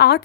8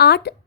8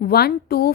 1, 2,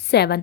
7।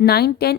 9, 10,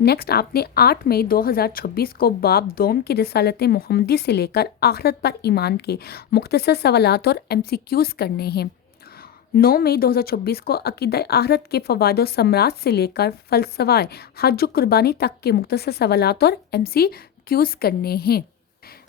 next آپ نے 8 مئی 2026 کو باب دوم کی رسالت محمدی سے لے کر آخرت پر ایمان کے مختصر سوالات اور MCQs کرنے ہیں۔ 9 مئی 2026 کو عقیدہ آخرت کے فوائد و ثمرات سے لے کر فلسفہ حج و قربانی تک کے مختصر سوالات اور MCQs کرنے ہیں۔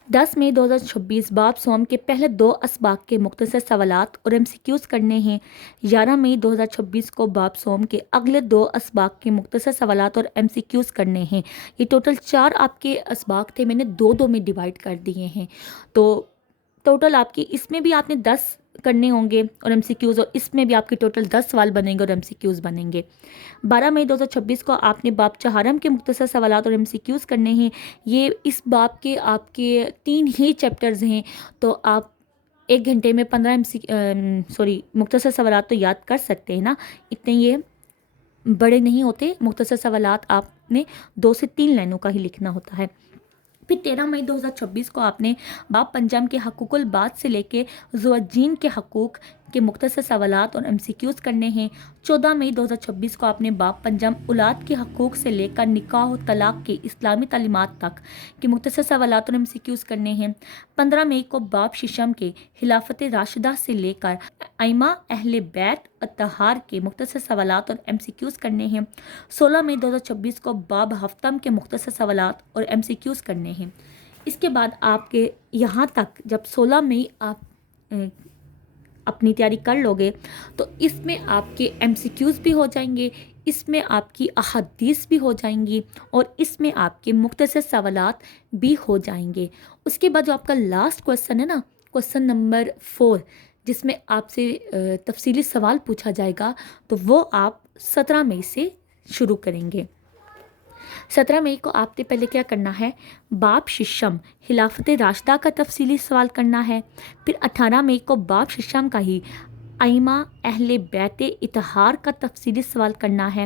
10 مئی 2026 باب سوم کے پہلے 2 اسباق کے مختصر سوالات اور MCQs کرنے ہیں۔ 11 مئی 2026 کو باب سوم کے اگلے 2 اسباق کے مختصر سوالات اور MCQs کرنے ہیں۔ یہ ٹوٹل 4 آپ کے اسباق تھے، میں نے 2 میں ڈیوائڈ کر دیے ہیں، تو ٹوٹل آپ کی اس میں بھی آپ نے 10 کرنے ہوں گے اور MCQs، اور اس میں بھی آپ کے ٹوٹل 10 سوال بنیں گے اور MCQs بنیں گے۔ 12 مئی 2026 کو آپ نے باب چہارم کے مختصر سوالات اور MCQs کرنے ہیں۔ یہ اس باب کے آپ کے 3 ہی چیپٹرز ہیں، تو آپ 1 گھنٹے میں 15 مختصر سوالات تو یاد کر سکتے ہیں نا، اتنے یہ بڑے نہیں ہوتے۔ مختصر سوالات آپ نے 2 سے 3 لائنوں کا ہی لکھنا ہوتا ہے۔ پھر 13 مئی 2026 کو آپ نے باب پنجم کے حقوق الباد سے لے کے زوجین کے حقوق کے مختصر سوالات اور MCQs کرنے ہیں۔ 14 مئی 2026 کو آپ نے باب پنجم اولاد کے حقوق سے لے کر نکاح و طلاق کے اسلامی تعلیمات تک کے مختصر سوالات اور MCQs کرنے ہیں۔ 15 مئی کو باب ششم کے خلافت راشدہ سے لے کر ائمہ اہل بیت اطہار کے مختصر سوالات اور MCQs کرنے ہیں۔ 16 مئی 2026 کو باب ہفتم کے مختصر سوالات اور MCQs کرنے ہیں۔ اس کے بعد آپ کے یہاں تک جب 16 مئی آپ اپنی تیاری کر لو گے تو اس میں آپ کے MCQs بھی ہو جائیں گے، اس میں آپ کی احادیث بھی ہو جائیں گی، اور اس میں آپ کے مختصر سوالات بھی ہو جائیں گے۔ اس کے بعد جو آپ کا لاسٹ کویسچن ہے نا، کویسچن نمبر 4، جس میں آپ سے تفصیلی سوال پوچھا جائے گا، تو وہ آپ 17 مئی سے شروع کریں گے۔ 17 مئی کو آپ نے پہلے کیا کرنا ہے، باب ششم خلافت راشدہ کا تفصیلی سوال کرنا ہے۔ پھر 18 مئی کو باب ششم کا ہی ائمہ اہل بیت اطہار کا تفصیلی سوال کرنا ہے۔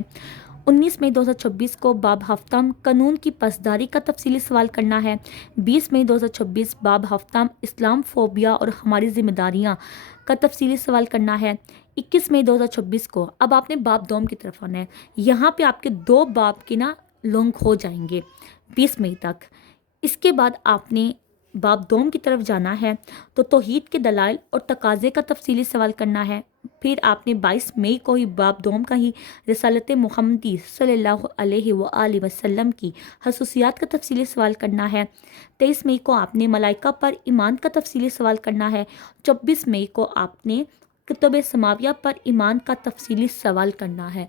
19 مئی 2026 کو باب ہفتم قانون کی پاسداری کا تفصیلی سوال کرنا ہے۔ 20 مئی 2026 باب ہفتم اسلام فوبیا اور ہماری ذمہ داریاں کا تفصیلی سوال کرنا ہے۔ 21 مئی 2026 کو اب آپ نے باب دوم کی طرف آنا ہے۔ یہاں پہ آپ کے 2 باب کے نا لونگ ہو جائیں گے 20 مئی تک۔ اس کے بعد آپ نے باب دوم کی طرف جانا ہے، تو توحید کے دلائل اور تقاضے کا تفصیلی سوال کرنا ہے۔ پھر آپ نے 22 مئی کو ہی باب دوم کا ہی رسالت محمدی صلی اللہ علیہ وآلہ وسلم کی خصوصیات کا تفصیلی سوال کرنا ہے۔ 23 مئی کو آپ نے ملائکہ پر ایمان کا تفصیلی سوال کرنا ہے۔ 24 مئی کو آپ نے کتب سماویہ پر ایمان کا تفصیلی سوال کرنا ہے۔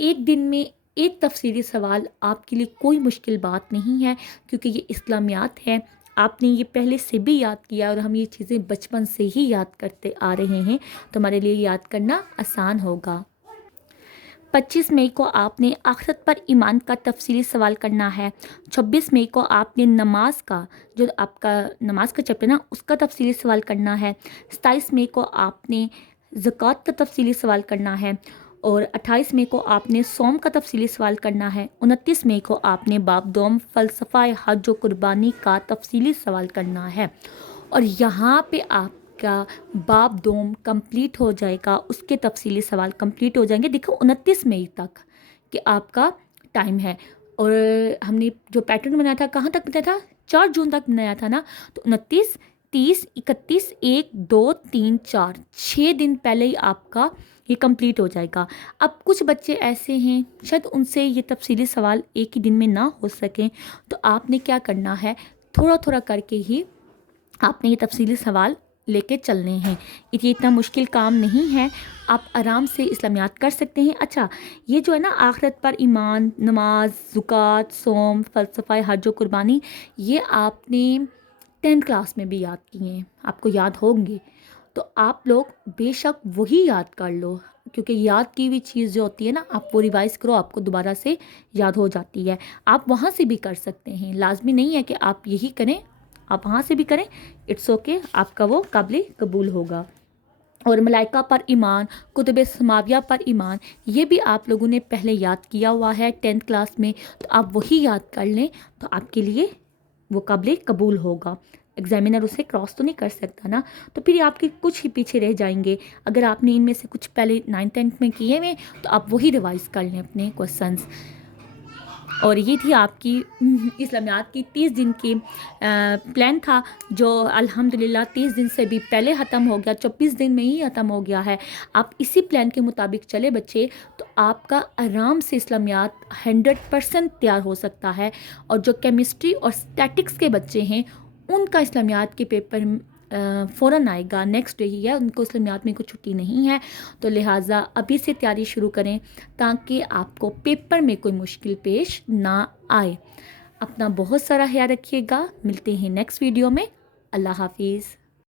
ایک دن میں ایک تفصیلی سوال آپ کے لیے کوئی مشکل بات نہیں ہے، کیونکہ یہ اسلامیات ہے، آپ نے یہ پہلے سے بھی یاد کیا اور ہم یہ چیزیں بچپن سے ہی یاد کرتے آ رہے ہیں، تو ہمارے لیے یاد کرنا آسان ہوگا۔ 25 مئی کو آپ نے آخرت پر ایمان کا تفصیلی سوال کرنا ہے۔ 26 مئی کو آپ نے نماز کا جو آپ کا نماز کا چیپٹر نا، اس کا تفصیلی سوال کرنا ہے۔ 27 مئی کو آپ نے زکوٰۃ کا تفصیلی سوال کرنا ہے، اور 28 مئی کو آپ نے صوم کا تفصیلی سوال کرنا ہے۔ 29 مئی کو آپ نے باب دوم فلسفہ حج و قربانی کا تفصیلی سوال کرنا ہے، اور یہاں پہ آپ کا باب دوم کمپلیٹ ہو جائے گا، اس کے تفصیلی سوال کمپلیٹ ہو جائیں گے۔ دیکھو 29 مئی تک کہ آپ کا ٹائم ہے، اور ہم نے جو پیٹرن بنایا تھا کہاں تک بنایا تھا، 4 جون تک بنایا تھا نا، تو 29 30 31 1 2 3 4 6 دن پہلے ہی آپ کا یہ کمپلیٹ ہو جائے گا۔ اب کچھ بچے ایسے ہیں شاید ان سے یہ تفصیلی سوال ایک ہی دن میں نہ ہو سکیں، تو آپ نے کیا کرنا ہے، تھوڑا تھوڑا کر کے ہی آپ نے یہ تفصیلی سوال لے کے چلنے ہیں۔ یہ اتنا مشکل کام نہیں ہے، آپ آرام سے اسلامیات کر سکتے ہیں۔ اچھا، یہ جو ہے نا آخرت پر ایمان، نماز، زکوٰۃ، صوم، فلسفہ حج و قربانی، یہ آپ نے 10th کلاس میں بھی یاد کیے ہیں، آپ کو یاد ہوں گے، تو آپ لوگ بے شک وہی یاد کر لو، کیونکہ یاد کی ہوئی چیز جو ہوتی ہے نا، آپ وہ ریوائز کرو، آپ کو دوبارہ سے یاد ہو جاتی ہے۔ آپ وہاں سے بھی کر سکتے ہیں، لازمی نہیں ہے کہ آپ یہی کریں، آپ وہاں سے بھی کریں، اٹس اوکے، آپ کا وہ قابل قبول ہوگا۔ اور ملائکہ پر ایمان، کتب سماویہ پر ایمان، یہ بھی آپ لوگوں نے پہلے یاد کیا ہوا ہے 10th کلاس میں، تو آپ وہی یاد کر لیں، تو آپ کے لیے وہ قابل قبول ہوگا۔ ایگزامینر اسے کراس تو نہیں کر سکتا نا، تو پھر آپ کے کچھ ہی پیچھے رہ جائیں گے۔ اگر آپ نے ان میں سے کچھ پہلے 9th 10th میں کیے ہوئے، تو آپ وہی ریوائز کر لیں اپنے کویسچنس۔ اور یہ تھی آپ کی اسلامیات کی 30 دن کی پلان تھا، جو الحمدللہ 30 دن سے بھی پہلے ختم ہو گیا، 24 دن میں ہی ختم ہو گیا ہے۔ آپ اسی پلان کے مطابق چلے بچے تو آپ کا آرام سے اسلامیات 100% تیار ہو سکتا ہے۔ اور جو کیمسٹری اور اسٹیٹکس کے بچے ہیں ان کا اسلامیات کے پیپر فوراً آئے گا، نیکسٹ ڈے ہی ہے، ان کو اسلامیات میں کوئی چھٹی نہیں ہے، تو لہٰذا ابھی سے تیاری شروع کریں تاکہ آپ کو پیپر میں کوئی مشکل پیش نہ آئے۔ اپنا بہت سارا خیال رکھیے گا، ملتے ہیں نیکسٹ ویڈیو میں۔ اللہ حافظ۔